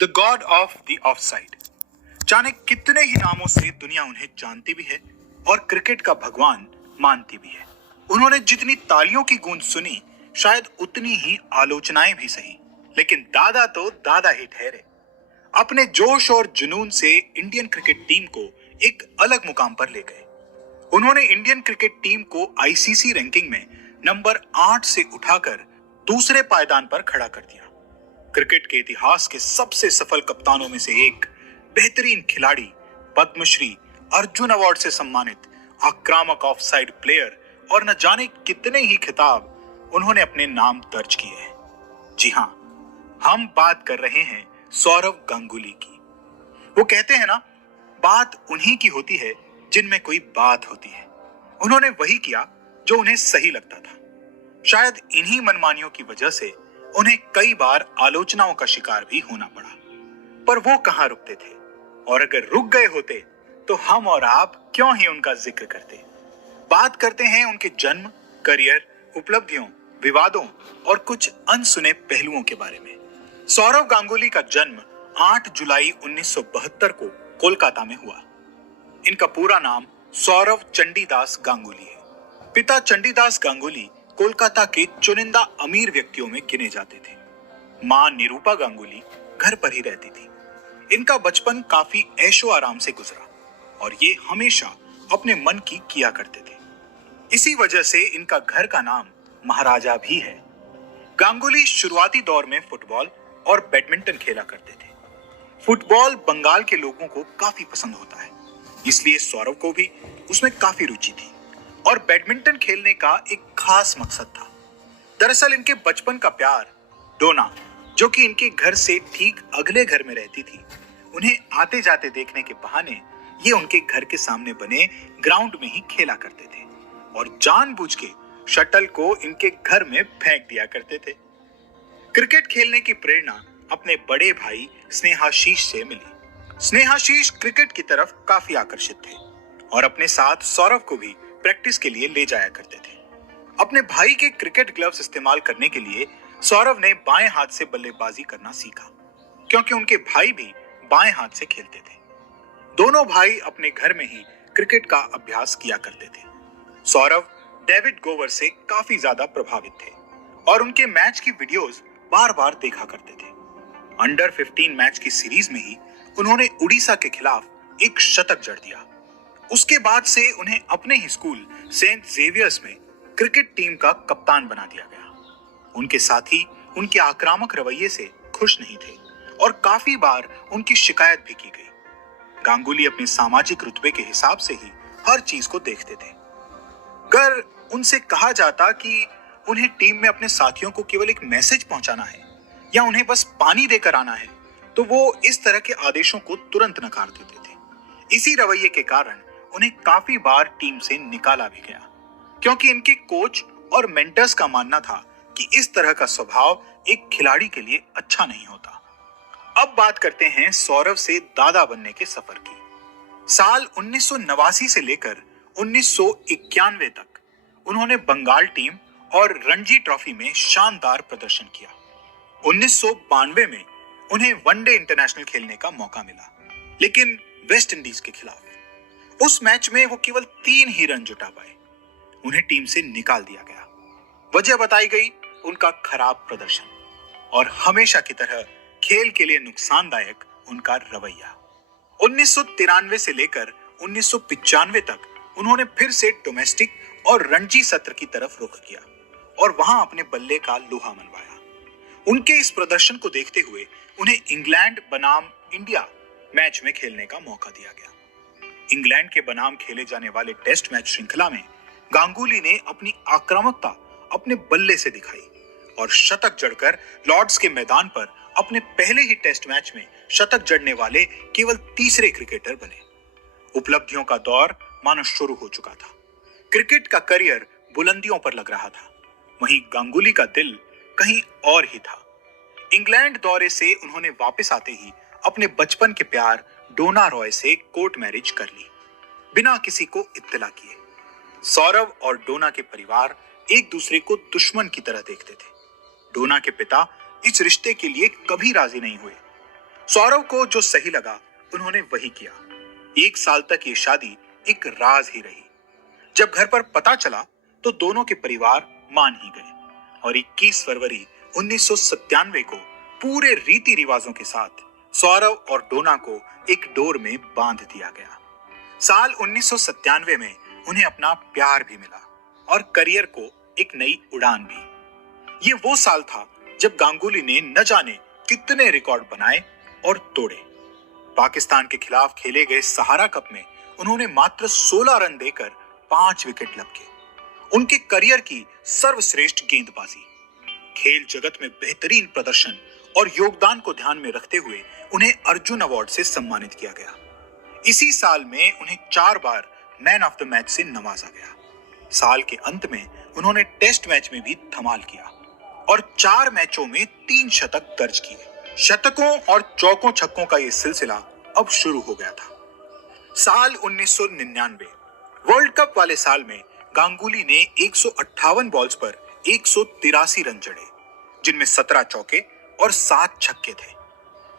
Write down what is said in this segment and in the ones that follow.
The God of the offside. जाने कितने ही नामों से दुनिया उन्हें जानती भी है और क्रिकेट का भगवान मानती भी है। उन्होंने जितनी तालियों की गूंज सुनी, शायद उतनी ही आलोचनाएं भी सही, लेकिन दादा तो दादा ही ठहरे। अपने जोश और जुनून से इंडियन क्रिकेट टीम को एक अलग मुकाम पर ले गए। उन्होंने इंडियन क्रिकेट टीम को आईसीसी रैंकिंग में नंबर 8 से उठाकर दूसरे पायदान पर खड़ा कर दिया। क्रिकेट के इतिहास के सबसे सफल कप्तानों में से एक, बेहतरीन खिलाड़ी, पद्मश्री, अर्जुन अवार्ड से सम्मानित, आक्रामक ऑफसाइड प्लेयर और न जाने कितने ही खिताब उन्होंने अपने नाम दर्ज किए हैं। जी हां, हम बात कर रहे हैं सौरव गांगुली की। वो कहते हैं ना, बात उन्हीं की होती है जिनमें कोई बात होती है। उन्होंने वही किया जो उन्हें सही लगता था। शायद इन्हीं मनमानियों की वजह से उन्हें कई बार आलोचनाओं का शिकार भी होना पड़ा, पर वो कहां रुकते थे, और अगर रुक गए होते तो हम और आप क्यों ही उनका जिक्र करते। बात करते हैं उनके जन्म, करियर, उपलब्धियों, विवादों और कुछ अनसुने पहलुओं के बारे में। सौरव गांगुली का जन्म 8 जुलाई 1972 को कोलकाता में हुआ। इनका पूरा नाम सौरव चंडीदास गांगुली है। पिता चंडीदास गांगुली कोलकाता के चुनिंदा अमीर व्यक्तियों में गिने जाते थे। मां निरूपा गांगुली घर पर ही रहती थी। इनका बचपन काफी ऐशो आराम से गुजरा और ये हमेशा अपने मन की किया करते थे। इसी वजह से इनका घर का नाम महाराजा भी है। गांगुली शुरुआती दौर में फुटबॉल और बैडमिंटन खेला करते थे। फुटबॉल बंगाल के लोगों को काफी पसंद होता है, इसलिए सौरव को भी उसमें काफी रुचि थी और बैडमिंटन खेलने का एक खास मकसद था। दरअसल इनके बचपन का प्यार डोना, जो कि इनके घर से ठीक अगले घर में रहती थी, उन्हें आते जाते देखने के बहाने ये उनके घर के सामने बने ग्राउंड में ही खेला करते थे और जानबूझ के शटल को इनके घर में फेंक दिया करते थे। क्रिकेट खेलने की प्रेरणा अपने बड़े भाई स्नेहाशीष से मिली। स्नेहाशीष क्रिकेट की तरफ काफी आकर्षित थे और अपने साथ सौरव को भी प्रैक्टिस के लिए ले जाया करते थे। अपने भाई के क्रिकेट ग्लव्स इस्तेमाल करने के लिए सौरव ने बाएं हाथ से बल्लेबाजी करना सीखा, क्योंकि उनके भाई भी बाएं हाथ से खेलते थे। दोनों भाई अपने घर में ही क्रिकेट का अभ्यास किया करते थे। सौरव डेविड गोवर से काफी ज्यादा प्रभावित थे और उनके मैच की वीडियोस बार बार देखा करते थे। अंडर 15 मैच की सीरीज में ही उन्होंने उड़ीसा के खिलाफ एक शतक जड़ दिया। उसके बाद से उन्हें अपने ही स्कूल सेंट जेवियर्स में क्रिकेट टीम का कप्तान बना दिया गया। उनके साथी उनके आक्रामक रवैये से खुश नहीं थे और काफी बार उनकी शिकायत भी की गई। गांगुली अपने सामाजिक रुतबे के हिसाब से ही हर चीज को देखते थे। अगर उनसे कहा जाता कि उन्हें टीम में अपने साथियों को केवल एक मैसेज पहुंचाना है या उन्हें बस पानी देकर आना है, तो वो इस तरह के आदेशों को तुरंत नकार देते थे। इसी रवैये के कारण उन्हें काफी बार टीम से निकाला भी गया, क्योंकि इनके कोच और मेंटर्स का मानना था कि इस तरह का स्वभाव एक खिलाड़ी के लिए अच्छा नहीं होता। अब बात करते हैं सौरव से दादा बनने के सफर की। साल 1989 से लेकर 1991 तक उन्होंने बंगाल टीम और रणजी ट्रॉफी में शानदार प्रदर्शन किया। 1992 में उन्हें वनडे इंटरनेशनल खेलने का मौका मिला, लेकिन वेस्ट इंडीज के खिलाफ। उस मैच में वो केवल 3 ही रन जुटा पाए। उन्हें टीम से निकाल दिया गया। वजह बताई गई उनका खराब प्रदर्शन और हमेशा की तरह खेल के लिए नुकसानदायक उनका रवैया। 1993 से लेकर 1995 तक उन्होंने फिर से डोमेस्टिक और रणजी सत्र की तरफ रुख किया और वहां अपने बल्ले का लोहा मनवाया। उनके इस प्रदर्शन को देखते हुए उन्हें इंग्लैंड बनाम इंडिया मैच में खेलने का मौका दिया गया। इंग्लैंड के बनाम खेले जाने वाले टेस्ट मैच श्रृंखला में गांगुली ने अपनी आक्रामकता अपने बल्ले से दिखाई और शतक जड़कर लॉर्ड्स के मैदान पर अपने पहले ही टेस्ट मैच में शतक जड़ने वाले केवल तीसरे क्रिकेटर बने। उपलब्धियों का दौर मानो शुरू हो चुका था। क्रिकेट का करियर बुलंदियों पर लग रहा था, वहीं गांगुली का दिल कहीं और ही था। इंग्लैंड दौरे से उन्होंने वापस आते ही अपने बचपन के प्यार डोना रॉय से कोर्ट मैरिज कर ली, बिना किसी को इत्तला किए। सौरव और डोना के परिवार एक दूसरे को दुश्मन की तरह देखते थे। डोना के पिता इस रिश्ते के लिए कभी राजी नहीं हुए। सौरव को जो सही लगा उन्होंने वही किया। 1 साल तक ये शादी एक राज ही रही। जब घर पर पता चला तो दोनों के परिवार मान ही गए और 21 फरवरी 1997 को पूरे रीति रिवाजों के साथ सौरव और डोना को एक डोर में बांध दिया गया। साल 1997 में उन्हें अपना प्यार भी मिला और करियर को एक नई उड़ान भी। ये वो साल था जब गांगुली ने न जाने कितने रिकॉर्ड बनाए और तोड़े। पाकिस्तान के खिलाफ खेले गए सहारा कप में उन्होंने मात्र 16 रन देकर 5 विकेट लपके। उनके करियर की सर्वश्रेष्ठ गेंदबाजी, खेल जगत में बेहतरीन प्रदर्शन और योगदान को ध्यान में रखते हुए उन्हें अर्जुन अवार्ड से सम्मानित किया गया। इसी साल में उन्हें 4 बार मैन ऑफ द मैच से नवाजा गया। साल के अंत में उन्होंने टेस्ट मैच में भी धमाल किया और 4 मैचों में 3 शतक दर्ज किए। शतकों और चौकों छक्कों का यह सिलसिला अब शुरू हो गया था। साल 1999 वर्ल्ड कप वाले साल में गांगुली ने 158 बॉल्स पर 183 रन जड़े, जिनमें 17 चौके और 7 छक्के थे।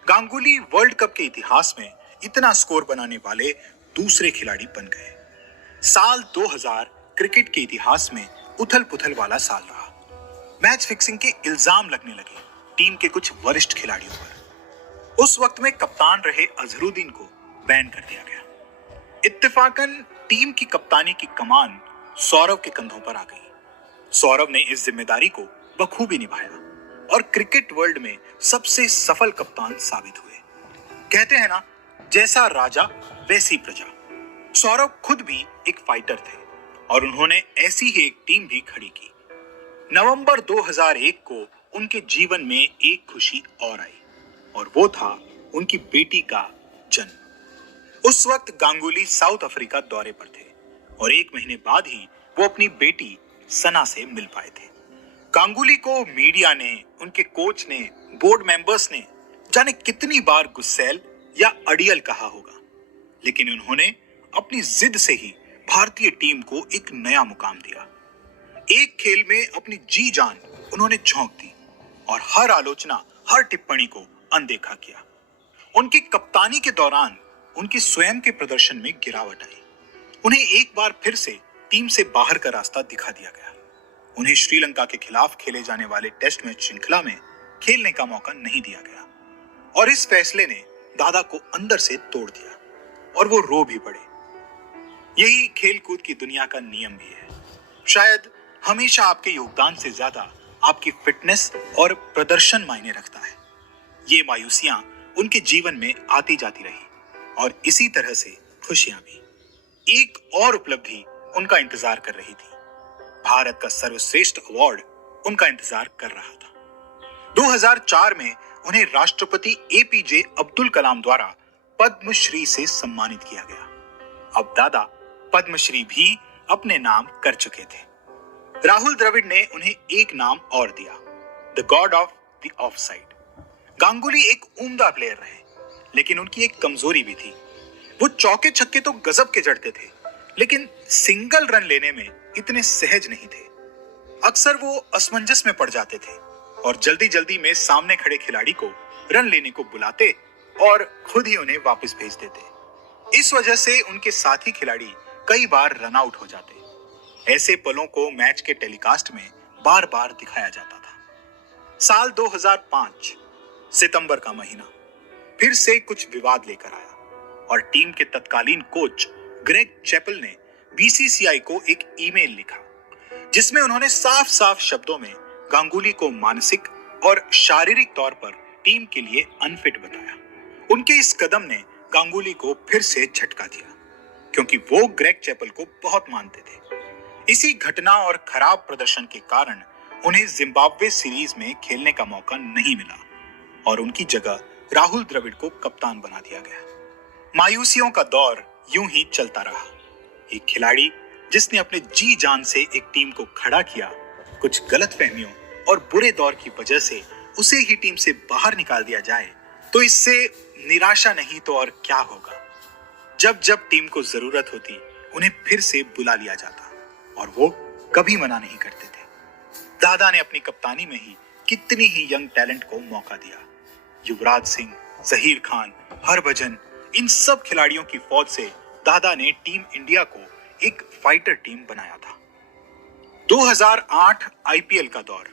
गांगुली वर्ल्ड कप के इतिहास में इतना स्कोर बनाने वाले दूसरे खिलाड़ी बन गए। साल 2000 क्रिकेट के इतिहास में उथल पुथल वाला साल रहा। मैच फिक्सिंग के इल्जाम लगने लगे टीम के कुछ वरिष्ठ खिलाड़ियों पर। उस वक्त में कप्तान रहे अजहरुद्दीन को बैन कर दिया गया। इत्तेफाकन टीम की कप्तानी की कमान सौरव के कंधों पर आ गई। सौरव ने इस जिम्मेदारी को बखूबी निभाया और क्रिकेट वर्ल्ड में सबसे सफल कप्तान साबित हुए। कहते हैं ना, जैसा राजा वैसी प्रजा। सौरव खुद भी एक फाइटर थे और उन्होंने ऐसी ही एक टीम भी खड़ी की। नवंबर 2001 को उनके जीवन में एक खुशी और आई और वो था उनकी बेटी का जन्म। उस वक्त गांगुली साउथ अफ्रीका दौरे पर थे और 1 महीने बाद ही वो अपनी बेटी सना से मिल पाए थे। गांगुली को मीडिया ने, उनके कोच ने, बोर्ड मेंबर्स ने जाने कितनी बार गुस्सैल या अड़ियल कहा होगा, लेकिन उन्होंने अपनी जिद से ही भारतीय टीम को एक नया मुकाम दिया। एक खेल में अपनी जी जान उन्होंने झोंक दी और हर आलोचना, हर टिप्पणी को अनदेखा किया। उनकी कप्तानी के दौरान उनकी स्वयं के प्रदर्शन में गिरावट आई। उन्हें एक बार फिर से टीम से बाहर का रास्ता दिखा दिया गया। उन्हें श्रीलंका के खिलाफ खेले जाने वाले टेस्ट मैच श्रृंखला में खेलने का मौका नहीं दिया गया और इस फैसले ने दादा को अंदर से तोड़ दिया और वो रो भी पड़े। यही खेलकूद की दुनिया का नियम भी है। शायद हमेशा आपके योगदान से ज्यादा आपकी फिटनेस और प्रदर्शन मायने रखता है। ये मायूसियां उनके जीवन में आती जाती रही और इसी तरह से खुशियां भी। एक और उपलब्धि उनका इंतजार कर रही थी। भारत का सर्वश्रेष्ठ अवार्ड उनका इंतजार कर रहा था। 2004 में उन्हें राष्ट्रपति एपीजे अब्दुल कलाम द्वारा पद्मश्री से सम्मानित किया गया। अब दादा पद्मश्री भी अपने नाम कर चुके थे। राहुल द्रविड़ ने उन्हें एक नाम और दिया, the God of the of side. Ganguly एक उम्दा प्लेयर रहे, लेकिन उनकी एक कमजोरी भी थी। वो चौके छक्के तो गजब के जड़ते थे, लेकिन सिंगल रन लेने में इतने सहज नहीं थे। अक्सर वो असमंजस में पड़ जाते थे और जल्दी जल्दी में सामने खड़े खिलाड़ी को रन लेने को बुलाते और खुद ही उन्हें वापस भेज देते। इस वजह से उनके साथी खिलाड़ी कई बार रन आउट हो जाते। ऐसे पलों को मैच के टेलीकास्ट में बार बार दिखाया जाता था। साल 2005 सितंबर का महीना फिर से कुछ विवाद लेकर आया और टीम के तत्कालीन कोच ग्रेग चैपल ने बीसीसीआई को एक ईमेल लिखा, जिसमें उन्होंने साफ साफ शब्दों में गांगुली को मानसिक और शारीरिक तौर पर टीम के लिए अनफिट बताया। उनके इस कदम ने गांगुली को फिर से झटका दिया, क्योंकि वो ग्रेग चैपल को बहुत मानते थे। इसी घटना और खराब प्रदर्शन के कारण उन्हें जिम्बाब्वे सीरीज में खेलने का मौका नहीं मिला और उनकी जगह राहुल द्रविड़ को कप्तान बना दिया गया। मायूसियों का दौर यूं ही चलता रहा। एक खिलाड़ी जिसने अपने जी जान से एक टीम को खड़ा किया, कुछ गलतफहमियों और बुरे दौर की वजह से उसे ही टीम से बाहर निकाल दिया जाए तो इससे निराशा नहीं तो और क्या होगा। जब जब टीम को जरूरत होती उन्हें फिर से बुला लिया जाता और वो कभी मना नहीं करते थे। दादा ने अपनी कप्तानी में ही कितनी ही यंग टैलेंट को मौका दिया। युवराज सिंह, जहीर खान, हरभजन, इन सब खिलाड़ियों की फौज से दादा ने टीम इंडिया को एक फाइटर टीम बनाया था। 2008 आईपीएल का दौर,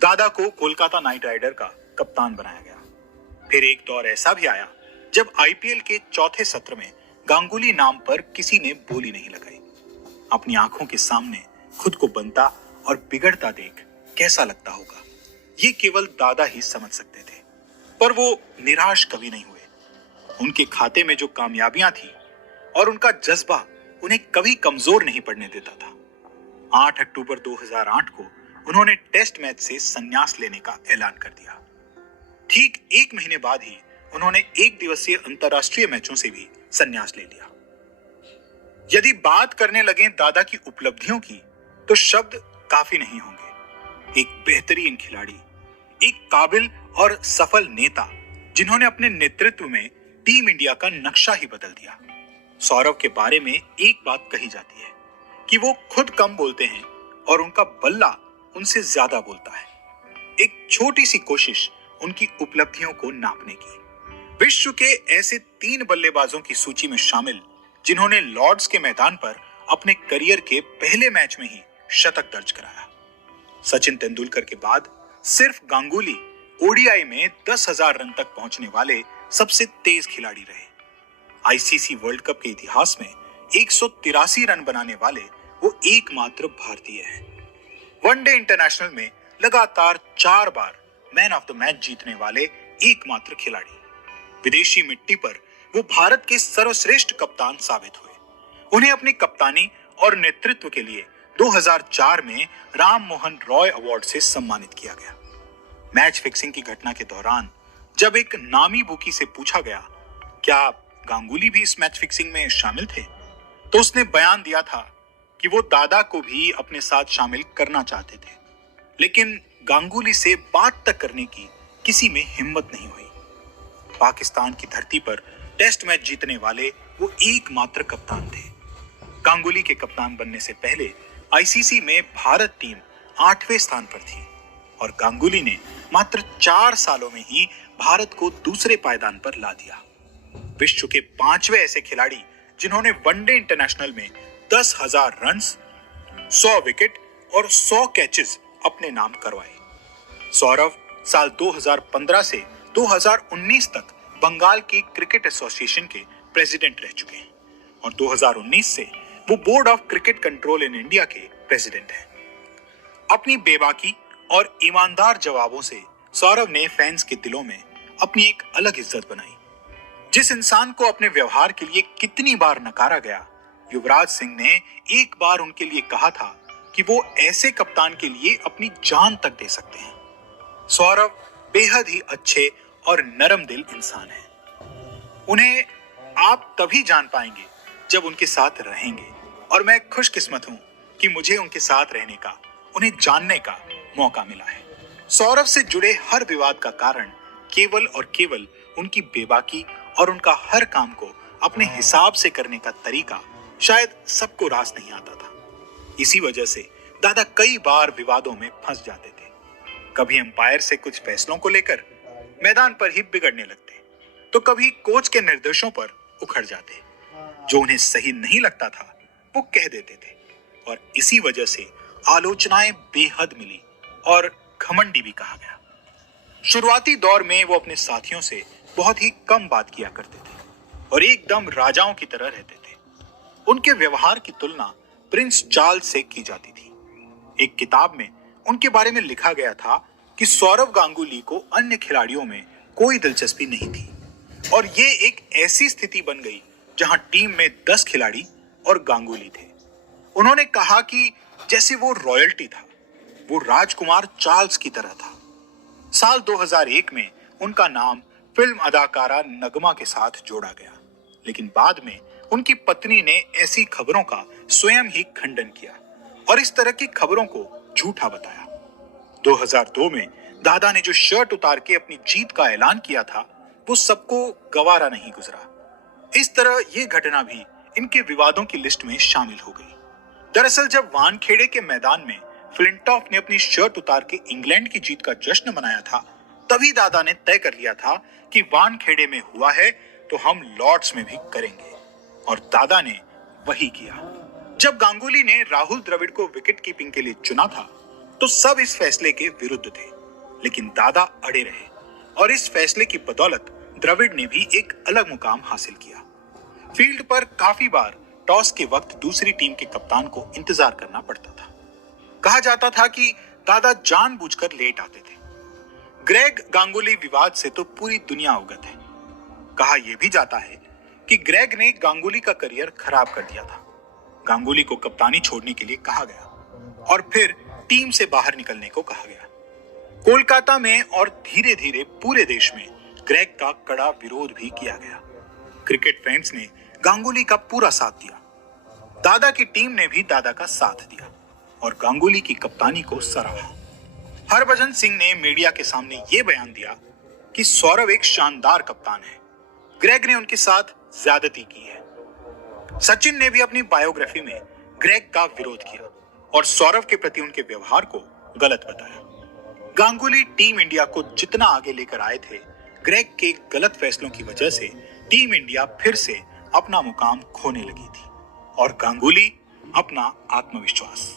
दादा को कोलकाता नाइट राइडर का कप्तान बनाया गया। फिर एक दौर ऐसा भी आया जब आईपीएल के चौथे सत्र में गांगुली नाम पर किसी ने बोली नहीं लगाई। अपनी आंखों के सामने खुद को बनता और बिगड़ता देख कैसा लगता होगा, ये केवल दादा ही समझ सकते थे। पर वो निराश कभी नहीं हुए। उनके खाते में जो कामयाबियां थी और उनका जज्बा उन्हें कभी कमजोर नहीं पड़ने देता था। 8 अक्टूबर 2008 को उन्होंने टेस्ट मैच से संन्यास लेने का ऐलान कर दिया। ठीक एक महीने बाद ही उन्होंने एक दिवसीय अंतरराष्ट्रीय मैचों से भी संन्यास ले लिया। यदि बात करने लगे दादा की उपलब्धियों की तो शब्द काफी नहीं होंगे। एक बेहतरीन खिलाड़ी, एक काबिल और सफल नेता जिन्होंने अपने नेतृत्व में टीम इंडिया का नक्शा ही बदल दिया। सौरव के बारे में एक बात कही जाती है कि वो खुद कम बोलते हैं और उनका बल्ला उनसे ज्यादा बोलता है। एक छोटी सी कोशिश उनकी उपलब्धियों को नापने की। विश्व के ऐसे 3 बल्लेबाजों की सूची में शामिल जिन्होंने लॉर्ड्स के मैदान पर अपने करियर के पहले मैच में ही शतक दर्ज कराया। सचिन तेंदुलकर के बाद सिर्फ गांगुली ओडीआई में 10,000 रन तक पहुंचने वाले सबसे तेज खिलाड़ी रहे। आईसीसी वर्ल्ड कप के इतिहास में 183 रन बनाने वाले वो एकमात्र भारतीय हैं। वनडे इंटरनेशनल में लगातार 4 बार मैन ऑफ द मैच जीतने वाले एकमात्र खिलाड़ी। विदेशी मिट्टी पर वो भारत के सर्वश्रेष्ठ कप्तान साबित हुए। उन्हें अपनी कप्तानी और नेतृत्व के लिए 2004 में राम मोहन रॉय अवार्ड से सम्मानित किया गया। मैच फिक्सिंग की घटना के दौरान जब एक नामी बुकी से पूछा गया क्या गांगुली भी इस मैच फिक्सिंग में शामिल थे, तो उसने बयान दिया था कि वो दादा को भी अपने साथ शामिल करना चाहते थे, लेकिन गांगुली से बात तक करने की किसी में हिम्मत नहीं हुई। पाकिस्तान की धरती पर टेस्ट मैच जीतने वाले वो एकमात्र कप्तान थे। गांगुली के कप्तान बनने से पहले आईसीसी में भारत टीम 8वें स्थान पर थी और गांगुली ने मात्र 4 सालों में ही भारत को दूसरे पायदान पर ला दिया। विश्व के 5वें ऐसे खिलाड़ी जिन्होंने वनडे इंटरनेशनल में 10,000 रन्स, 100 विकेट और 100 कैचेस अपने नाम करवाए। सौरव साल 2015 से 2019 तक बंगाल की क्रिकेट एसोसिएशन के प्रेसिडेंट रह चुके हैं और 2019 से वो board of cricket control in India के प्रेसिडेंट हैं। अपनी बेबाकी और ईमानदार जवाबों से सौरव ने फैंस के दिलों में अपनी एक अलग इज्जत बनाई। जिस इंसान को अपने व्यवहार के लिए कितनी बार नकारा गया, युवराज सिंह ने एक बार उनके लिए कहा था कि वो ऐसे कप्तान के लिए अपनी जान तक दे सकते हैं। सौरव बेहद ही अच्छे और नरम दिल इंसान हैं। उन्हें आप तभी जान पाएंगे जब उनके साथ रहेंगे और मैं खुशकिस्मत हूं कि मुझे उनके साथ रहने का, उन्हें जानने का मौका मिला है। सौरव से जुड़े हर विवाद का कारण केवल और केवल उनकी बेबाकी और उनका हर काम को अपने हिसाब से करने का तरीका शायद सबको रास नहीं आता था। इसी वजह से दादा कई बार विवादों में फंस जाते थे। कभी अंपायर से कुछ फैसलों को लेकर मैदान पर ही बिगड़ने लगते, तो कभी कोच के निर्देशों पर उखड़ जाते। जो उन्हें सही नहीं लगता था वो कह देते थे और इसी वजह से आलोचनाएं बेहद मिली और घमंडी भी कहा गया। शुरुआती दौर में वो अपने साथियों से बहुत ही कम बात किया करते थे और एकदम राजाओं की तरह रहते थे। उनके व्यवहार की तुलना प्रिंस चार्ल्स से की जाती थी। एक किताब में उनके बारे में लिखा गया था कि सौरव गांगुली को अन्य खिलाड़ियों में कोई दिलचस्पी नहीं थी और ये एक ऐसी स्थिति बन गई जहां टीम में 10 खिलाड़ी और गांगुली थे। उन्होंने कहा कि जैसे वो रॉयल्टी था, वो राजकुमार चार्ल्स की तरह था। साल 2001 में उनका नाम फिल्म अदाकारा नगमा के साथ जोड़ा गया, लेकिन बाद में उनकी पत्नी ने ऐसी खबरों का स्वयं ही खंडन किया और इस तरह की खबरों को झूठा बताया। 2002 में दादा ने जो शर्ट उतार के अपनी जीत का ऐलान किया था, वो सबको गवारा नहीं गुजरा। इस तरह ये घटना भी इनके विवादों की लिस्ट में शामिल हो गई। दरअसल जब वानखेड़े के मैदान में फ्लिंटॉफ ने अपनी शर्ट उतार के इंग्लैंड की जीत का जश्न मनाया था, तभी दादा ने तय कर लिया था कि वानखेड़े में हुआ है तो हम लॉर्ड्स में भी करेंगे, और दादा ने वही किया। जब गांगुली ने राहुल द्रविड़ को विकेट कीपिंग के लिए चुना था तो सब इस फैसले के विरुद्ध थे, लेकिन दादा अड़े रहे और इस फैसले की बदौलत द्रविड़ ने भी एक अलग मुकाम हासिल किया। फील्ड पर काफी बार टॉस के वक्त दूसरी टीम के कप्तान को इंतजार करना पड़ता था। कहा जाता था कि दादा जानबूझकर लेट आते थे। ग्रेग गांगुली विवाद से तो पूरी दुनिया अवगत है। कहा यह भी जाता है कि ग्रेग ने गांगुली का करियर खराब कर दिया था। गांगुली को कप्तानी छोड़ने के लिए कहा गया और फिर टीम से बाहर निकलने को कहा गया। कोलकाता में और धीरे धीरे पूरे देश में ग्रेग का कड़ा विरोध भी किया गया। क्रिकेट फैंस ने गांगुली का पूरा साथ दिया। दादा की टीम ने भी दादा का साथ दिया और गांगुली की कप्तानी को सराहा। हरभजन सिंह ने मीडिया के सामने यह बयान दिया कि सौरव एक शानदार कप्तान है, ग्रेग ने उनके साथ ज्यादती की है। सचिन ने भी अपनी बायोग्राफी में ग्रेग का विरोध किया और सौरव के प्रति उनके व्यवहार को गलत बताया। गांगुली टीम इंडिया को जितना आगे लेकर आए थे, ग्रेग के गलत फैसलों की वजह से टीम इंडिया फिर से अपना मुकाम खोने लगी थी और गांगुली अपना आत्मविश्वास।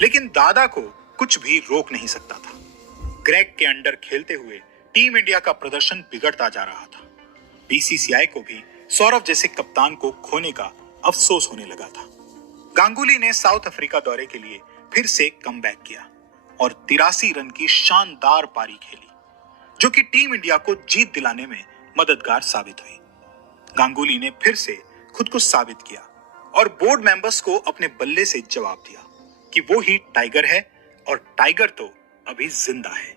लेकिन दादा को कुछ भी रोक नहीं सकता था। ग्रेग के अंडर खेलते हुए टीम इंडिया का प्रदर्शन बिगड़ता जा रहा था। बीसीसीआई को भी सौरव जैसे कप्तान को खोने का अफसोस होने लगा था। गांगुली ने साउथ अफ्रीका दौरे के लिए फिर से कमबैक किया और 83 रन की शानदार पारी खेली, जो कि टीम इंडिया को जीत दिलाने में मददगार साबित हुई। गांगुली ने फिर से खुद को साबित किया और बोर्ड मेंबर्स को अपने बल्ले से जवाब दिया कि वो ही टाइगर है और टाइगर तो अभी जिंदा है।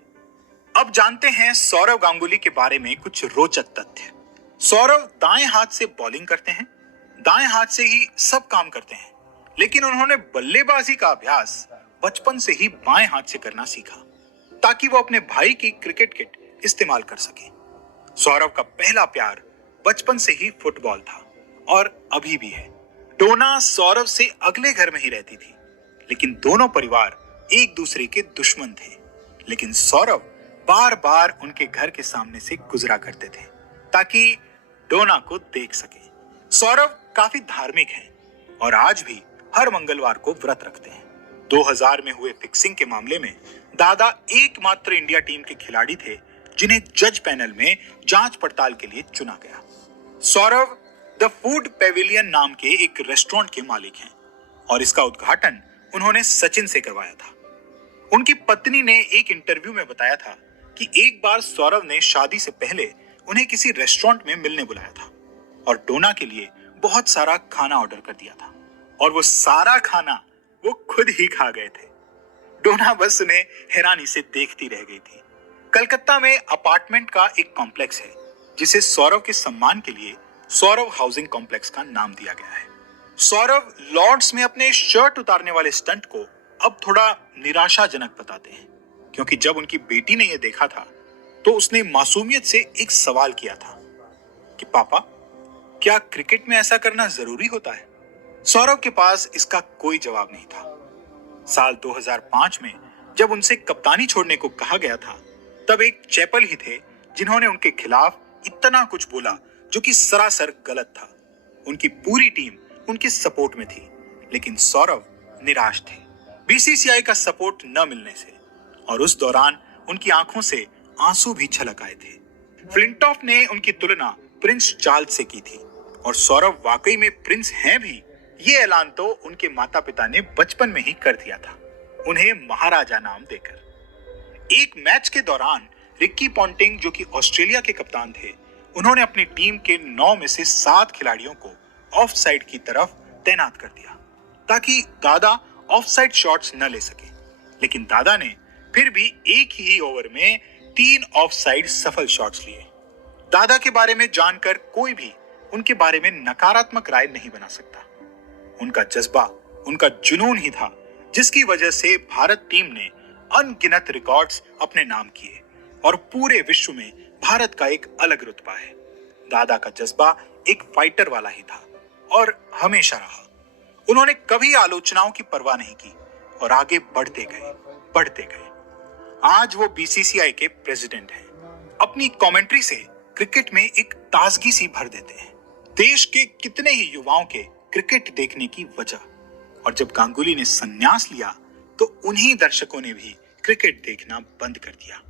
अब जानते हैं सौरव गांगुली के बारे में कुछ रोचक तथ्य। सौरव दाएं हाथ से बॉलिंग करते हैं, दाएं हाथ से ही सब काम करते हैं, लेकिन उन्होंने बल्लेबाजी का अभ्यास बचपन से ही बाएं हाथ से करना सीखा ताकि वो अपने भाई की क्रिकेट किट इस्तेमाल कर सके। सौरव का पहला प्यार बचपन से ही फुटबॉल था और अभी भी है। डोना सौरव से अगले घर में ही रहती थी, लेकिन दोनों परिवार एक दूसरे के दुश्मन थे। लेकिन सौरव बार बार उनके घर के सामने से गुजरा करते थे ताकि डोना को देख सके। सौरव काफी धार्मिक हैं और आज भी हर मंगलवार को व्रत रखते हैं। 2000 में हुए फिक्सिंग के मामले में दादा एकमात्र इंडिया टीम के खिलाड़ी थे जिन्हें जज पैनल में जांच पड़ताल के लिए चुना गया। सौरव द फूड पेविलियन नाम के एक रेस्टोरेंट के मालिक हैं और इसका उद्घाटन उन्होंने सचिन से करवाया था। उनकी पत्नी ने एक इंटरव्यू में बताया था कि एक बार सौरव ने शादी से पहले उन्हें किसी रेस्टोरेंट में मिलने बुलाया था और डोना के लिए बहुत सारा खाना ऑर्डर कर दिया था और वो सारा खाना वो खुद ही खा गए थे। डोना बस उन्हें हैरानी से देखती रह गई थी। कलकत्ता में अपार्टमेंट का एक कॉम्प्लेक्स है जिसे सौरव के सम्मान के लिए सौरव हाउसिंग कॉम्प्लेक्स का नाम दिया गया है। सौरव लॉर्ड्स में अपने शर्ट उतारने वाले स्टंट को अब थोड़ा निराशाजनक बताते हैं, क्योंकि जब उनकी बेटी ने यह देखा था तो उसने मासूमियत से एक सवाल किया था कि पापा, क्या क्रिकेट में ऐसा करना जरूरी होता है? सौरव के पास इसका कोई जवाब नहीं था। साल 2005 में जब उनसे कप्तानी छोड़ने को कहा गया था, तब एक चैपल ही थे जिन्होंने उनके खिलाफ इतना कुछ बोला जो कि सरासर गलत था। उनकी पूरी टीम उनके सपोर्ट में थी, लेकिन सौरव निराश थे बीसीसीआई का सपोर्ट न मिलने से, और उस दौरान उनकी आंखों से आंसू भी छलक आए थे। फ्लिंटॉफ ने उनकी तुलना प्रिंस चार्ल्स से की थी और सौरव वाकई में प्रिंस हैं भी, ये ऐलान तो उनके माता पिता ने बचपन में ही कर दिया था, उन्हें महाराजा नाम देकर। एक मैच के दौरान रिक्की पॉन्टिंग, जो कि ऑस्ट्रेलिया के कप्तान थे, उन्होंने अपनी टीम के 9 में से 7 खिलाड़ियों को ऑफ साइड की तरफ तैनात कर दिया ताकि दादा ऑफ साइड शॉट्स न ले सके। लेकिन दादा ने फिर भी एक ही ओवर में 3 ऑफ साइड सफल शॉट्स लिए। दादा के बारे में जानकर कोई भी उनके बारे में नकारात्मक राय नहीं बना सकता। उनका जज्बा, उनका जुनून ही था जिसकी वजह से भारत टीम ने अनगिनत रिकॉर्ड्स अपने नाम किए और पूरे विश्व में भारत का एक अलग रुतबा है। दादा का जज्बा एक फाइटर वाला ही था और हमेशा रहा। उन्होंने कभी आलोचनाओं की परवाह नहीं की और आगे बढ़ते गए। आज वो बीसीसीआई के प्रेसिडेंट हैं अपनी कमेंट्री से क्रिकेट में एक ताजगी सी भर देते हैं। देश के कितने ही युवाओं के क्रिकेट देखने की वजह। और जब गांगुली ने संन्यास लिया तो उन्हीं दर्शकों ने भी क्रिकेट देखना बंद कर दिया।